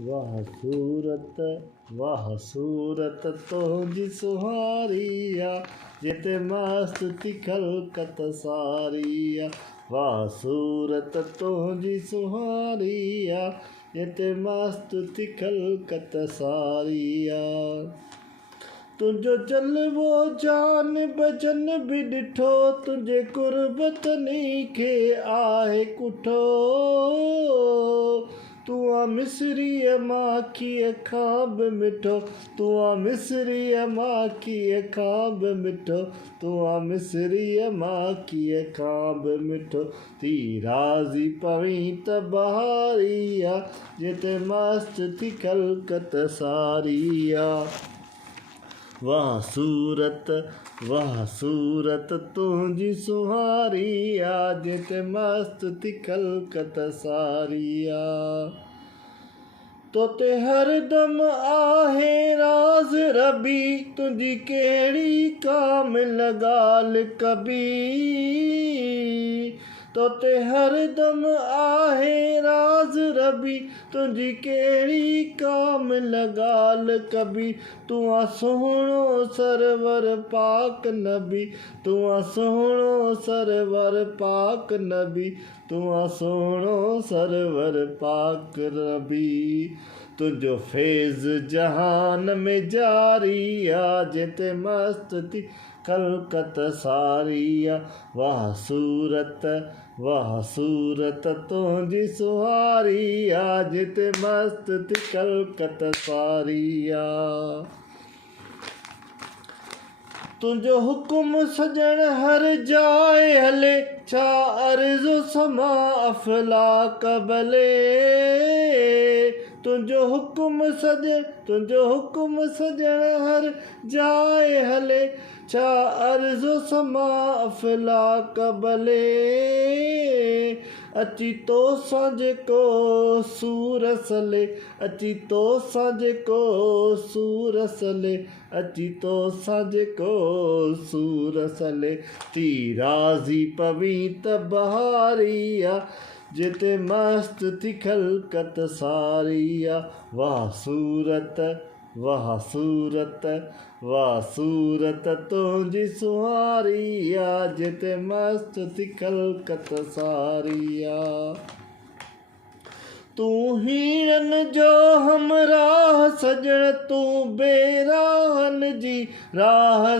वाह सूरत तुंहिंजी सुहारी आ, जिते मस्त थी खलकत सारी आ। वाह सूरत तुंहिंजी सुहारी आ, जिते मस्त थी खलकत सारी आ। तुंहिंजो जलवो जान बजन बि ॾिठो, तुंहिंजे कुर्बतनी खे आहे कुठो। तूं आ मिसरीअ माखीअ खां बि मिठो, तूं आ मिसरीअ माखीअ खां बि मिठो, तूं आ मिसरीअ माखीअ खां बि मिठो। थी राज़ी पवीं त बहारी आ, जिते मस्त थी खलकत सारी आ। वाह सूरत तुंहिंजी सुहारी आ, जिते मस्त थी खलकत सारी आ। तोते हरदम आहे राज़ रबी, तुंहिंजी कहिड़ी कामिल ॻाल्हि कबी। तोते हरदम आहे राज़ रबी, तुंहिंजी कहिड़ी कामिल ॻाल्हि कबी। तूं आ सुहिणो सरवर पाक नबी, तूं आ सुहिणो सरवर पाक नबी, तूं आ सुहिणो सरवर पाक नबी। तुंहिंजो फैज़ जहान में जारी आ, जिते मस्त थी खलकत सारी आ। वाह सूरत तुंहिंजी सुहारी आ, जिते मस्त थी खलकत सारी आ। तुंहिंजो हुकुम सजण हर जाइ हले, छा अर्ज़ु समा अफ़लाक भले। तुंहिंजो हुकुम सजण हर जाइ हले, छा अर्ज़ु समा अफ़लाक भले। अची तोसां जेको सूर सले, अची तोसां जेको सूर सले, अची तोसां जेको सूर सले। थी राज़ी पवीं त बहारी आ, जिते मस्त थी खलकत सारी आ। वाह सूरत तुंहिंजी सुहारी आ, जिते मस्त थी खलकत सारी आ। तूं हीरन जो हमराह सजण, तूं बेराहन जी राह